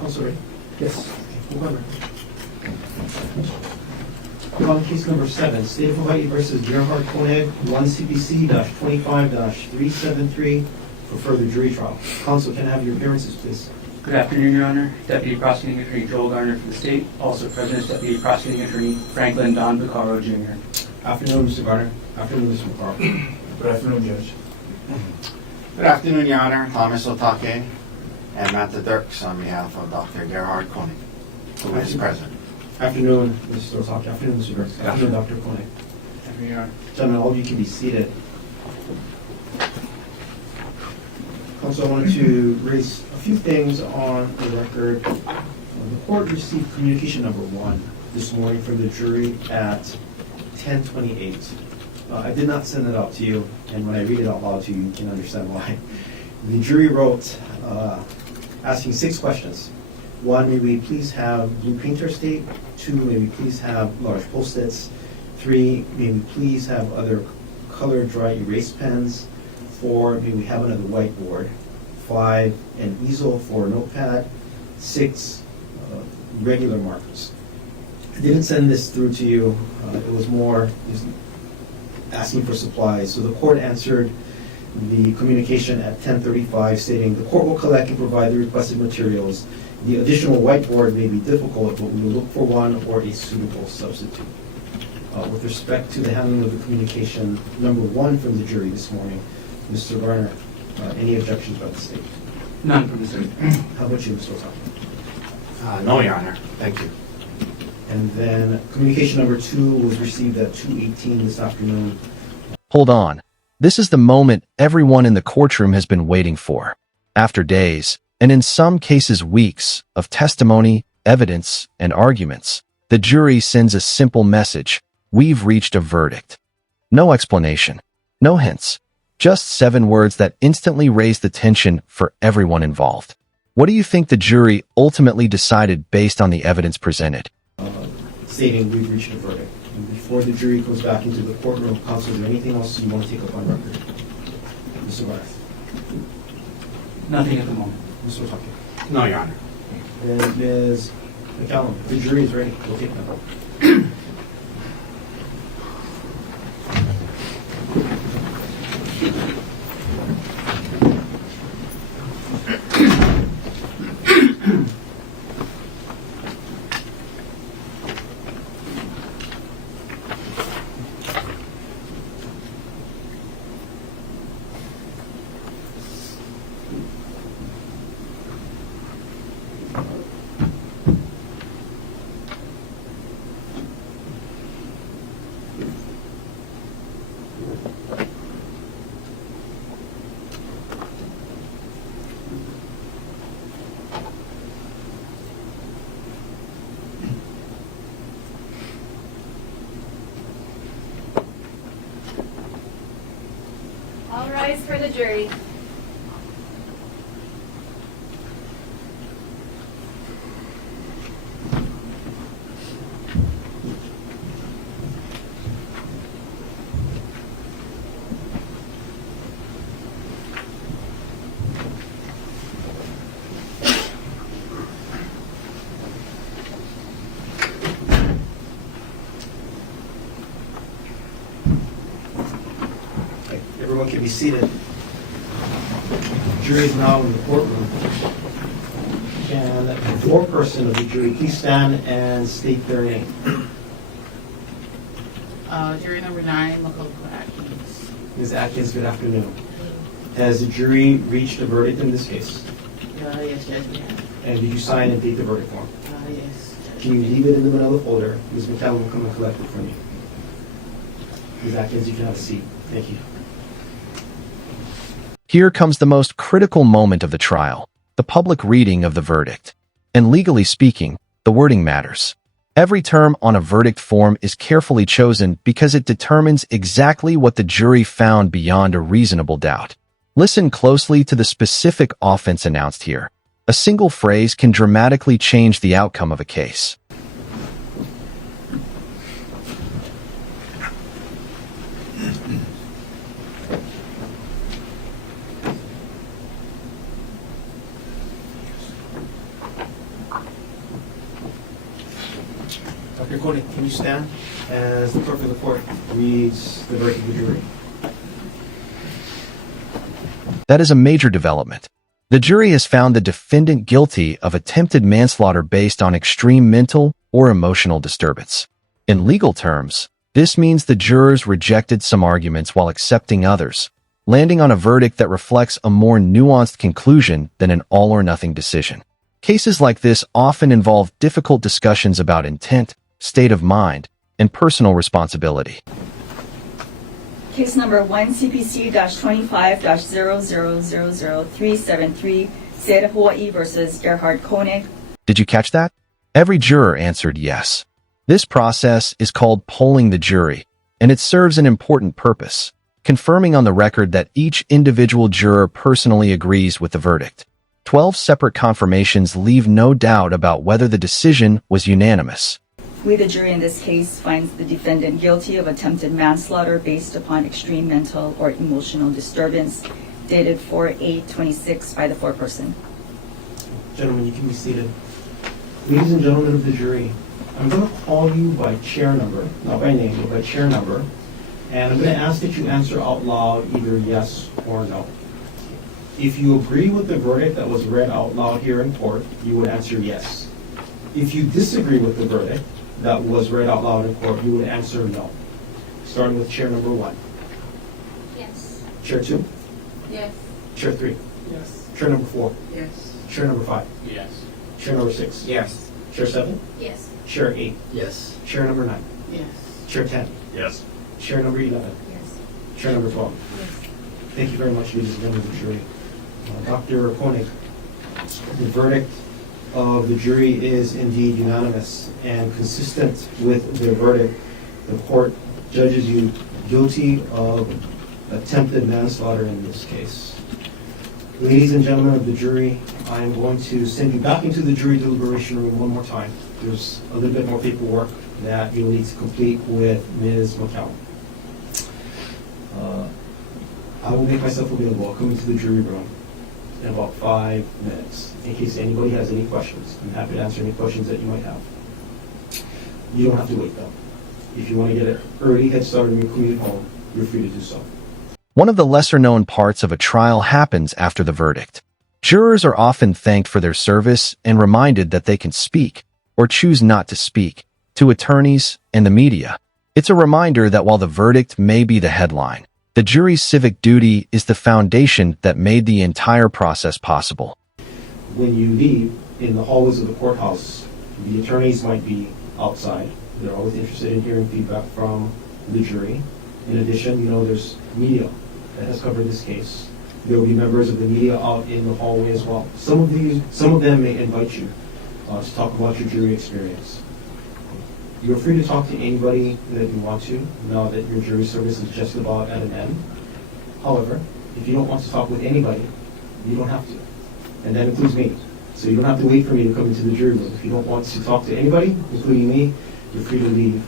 Counselor, yes. Over. On case number 7, State of Hawaii versus Gerard Koig, 1 CPC-25-373 for further jury trial. Counsel, can I have your appearances, please? Good afternoon, Your Honor. Deputy Prosecuting Attorney Joel Garner for the State. Also present is Deputy Prosecuting Attorney Franklin Don Vaccaro, Jr. Afternoon, Mr. Garner. Afternoon, Mr. Vaccaro. Good afternoon, Judge. Good afternoon, Your Honor. Thomas Otake and Matt Dirks on behalf of Dr. Gerard Koig, who is present. Afternoon, Mr. Otake. Afternoon, Mr. Dirks. Afternoon, Dr. Koig. Afternoon, Your Honor. Gentlemen, all of you can be seated. Counsel, I wanted to raise a few things on the record. The court received communication number 1 this morning from the jury at 10:28. I did not send it out to you, and when I read it out loud to you, you can understand why. The jury wrote asking 6 questions. 1, may we please have blue printer state? 2, may we please have large Post-its? 3, may we please have other colored dry erase pens? 4, may we have another whiteboard? 5, an easel for a notepad. 6, regular markers. I didn't send this through to you. It was more just asking for supplies. So the court answered the communication at 10:35 stating the court will collect and provide the requested materials. The additional whiteboard may be difficult, but we will look for one or a suitable substitute. With respect to the handling of the communication number 1 from the jury this morning, Mr. Garner, any objections by the state? None from the State. How about you, Mr. Otake? No, Your Honor. Thank you. And then communication number 2 was received at 2:18 this afternoon. Hold on. This is the moment everyone in the courtroom has been waiting for. After days, and in some cases weeks, of testimony, evidence, and arguments, the jury sends a simple message: we've reached a verdict. No explanation, no hints, just 7 words that instantly raise the tension for everyone involved. What do you think the jury ultimately decided based on the evidence presented? Stating we've reached a verdict. And before the jury goes back into the courtroom, counsel, is there anything else you want to take up on record? Mr. Garner. Nothing at the moment. Mr. Otake. No, Your Honor. And Ms. McCallum, the jury is ready. We'll take them. All rise for the jury. Everyone can be seated. The jury is now in the courtroom. Can the foreperson of the jury please stand and state their name? Jury number 9, Makoto Atkins. Ms. Atkins, good afternoon. Has the jury reached a verdict in this case? Yes, Judge, we have. And did you sign and date the verdict form? Yes, Judge. Can you leave it in the manila folder? Ms. McCallum will come and collect it from you. Ms. Atkins, you can have a seat. Thank you. Here comes the most critical moment of the trial, the public reading of the verdict. And legally speaking, the wording matters. Every term on a verdict form is carefully chosen because it determines exactly what the jury found beyond a reasonable doubt. Listen closely to the specific offense announced here. A single phrase can dramatically change the outcome of a case. Dr. Koenig, can you stand as the clerk of the court reads the verdict of the jury? That is a major development. The jury has found the defendant guilty of attempted manslaughter based on extreme mental or emotional disturbance. In legal terms, this means the jurors rejected some arguments while accepting others, landing on a verdict that reflects a more nuanced conclusion than an all-or-nothing decision. Cases like this often involve difficult discussions about intent, state of mind, and personal responsibility. Case number 1 CPC-25-00000373, State of Hawaii versus Gerard Koig. Did you catch that? Every juror answered yes. This process is called polling the jury, and it serves an important purpose, confirming on the record that each individual juror personally agrees with the verdict. 12 separate confirmations leave no doubt about whether the decision was unanimous. We, the jury in this case, finds the defendant guilty of attempted manslaughter based upon extreme mental or emotional disturbance, dated 4/8/26 by the foreperson. Gentlemen, you can be seated. Ladies and gentlemen of the jury, I'm going to call you by chair number, not by name, but by chair number, and I'm going to ask that you answer out loud either yes or no. If you agree with the verdict that was read out loud here in court, you would answer yes. If you disagree with the verdict that was read out loud in court, you would answer no. Starting with chair number 1. Yes. Chair 2. Yes. Chair 3. Yes. Chair number 4. Yes. Chair number 5. Yes. Chair number 6. Yes. Chair 7. Yes. Chair 8. Yes. Chair number 9. Yes. Chair 10. Yes. Chair number 11. Yes. Chair number 12. Yes. Thank you very much, ladies and gentlemen of the jury. Dr. Koenig, the verdict of the jury is indeed unanimous, and consistent with their verdict, the court judges you guilty of attempted manslaughter in this case. Ladies and gentlemen of the jury, I am going to send you back into the jury deliberation room one more time. There's a little bit more paperwork that you'll need to complete with Ms. McCown. I will make myself available. I'll come into the jury room in about 5 minutes in case anybody has any questions. I'm happy to answer any questions that you might have. You don't have to wait though. If you want to get an early head start on your commute home, you're free to do so. One of the lesser-known parts of a trial happens after the verdict. Jurors are often thanked for their service and reminded that they can speak, or choose not to speak, to attorneys and the media. It's a reminder that while the verdict may be the headline, the jury's civic duty is the foundation that made the entire process possible. When you leave in the hallways of the courthouse, the attorneys might be outside. They're always interested in hearing feedback from the jury. In addition, there's media that has covered this case. There will be members of the media out in the hallway as well. Some of them may invite you to talk about your jury experience. You're free to talk to anybody that you want to, now that your jury service is just about at an end. However, if you don't want to talk with anybody, you don't have to. And that includes me. So you don't have to wait for me to come into the jury room. If you don't want to talk to anybody, including me, you're free to leave.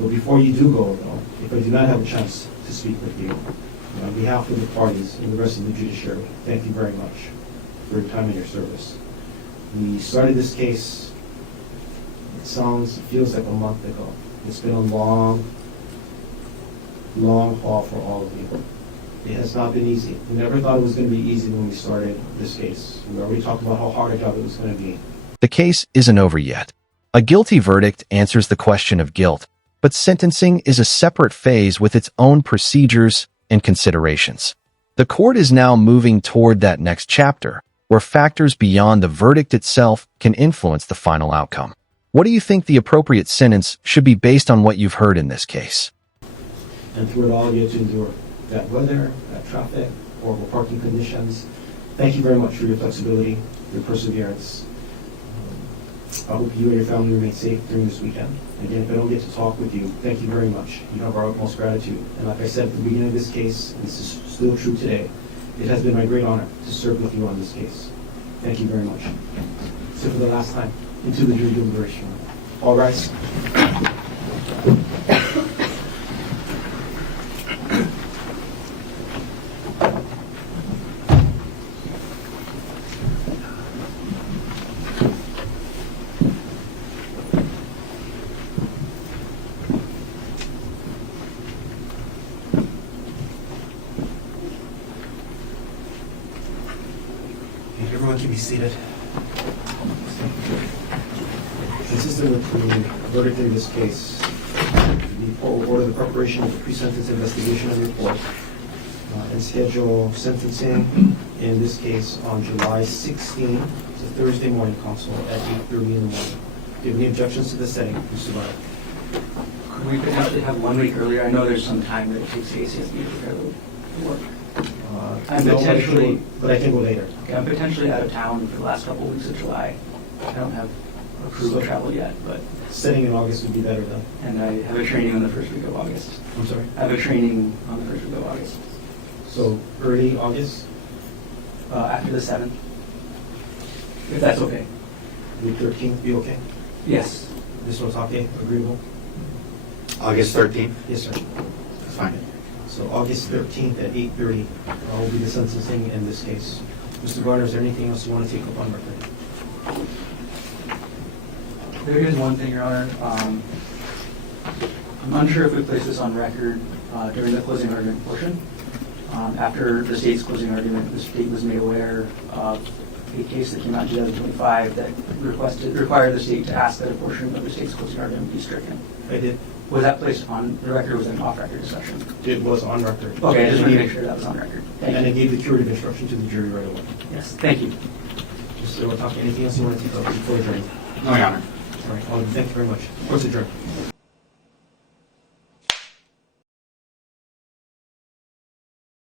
But before you do go, though, if I do not have a chance to speak with you, on behalf of the parties and the rest of the judiciary, thank you very much for your time and your service. We started this case, it feels like a month ago. It's been a long, long haul for all of you. It has not been easy. We never thought it was going to be easy when we started this case. We already talked about how hard a job it was going to be. The case isn't over yet. A guilty verdict answers the question of guilt, but sentencing is a separate phase with its own procedures and considerations. The court is now moving toward that next chapter, where factors beyond the verdict itself can influence the final outcome. What do you think the appropriate sentence should be based on what you've heard in this case? And through it all, you have to endure that weather, that traffic, horrible parking conditions. Thank you very much for your flexibility, your perseverance. I hope you and your family remain safe during this weekend. Again, if I don't get to talk with you, thank you very much. You have our utmost gratitude. And like I said at the beginning of this case, and this is still true today, it has been my great honor to serve with you on this case. Thank you very much. So for the last time, into the jury deliberation room. All rise. seated. Consistent with the verdict in this case, the court will order the preparation of the pre-sentence investigation and report and schedule sentencing in this case on July 16, it's a Thursday morning, counsel, at 8:30 in the morning. Do you have any objections to this setting, Mr. Barr? Could we potentially have 1 week earlier? I know there's some time that it takes ACSB to prepare the work. I'm No, potentially- but I can go later. Okay, I'm potentially out of town for the last couple of weeks of July. I don't have approved travel yet, but, Setting in August would be better then. and I have a training on the first week of August. I'm sorry. I have a training on the first week of August, So early August, after the 7th, if that's okay. the 13th, be okay? Yes. Mr. Otake, agreeable? August 13th, Yes, sir. that's fine. So August 13th at 8:30 will be the sentencing in this case. Mr. Garner, is there anything else you want to take up on record? There is one thing, Your Honor. I'm unsure if we place this on record during the closing argument portion. After the state's closing argument, the state was made aware of a case that came out in 2025 that required the state to ask that a portion of the state's closing argument be stricken. I did. Was that placed on the record or was it an off-record discussion? It was on record. Okay, I just want to make sure that was on record. Thank And I you. gave the curative instruction to the jury right away. Yes, thank you. Mr. Otake, anything else you want to take up before adjourning? No, Your Honor. All right, thank you very much. Court's adjourned.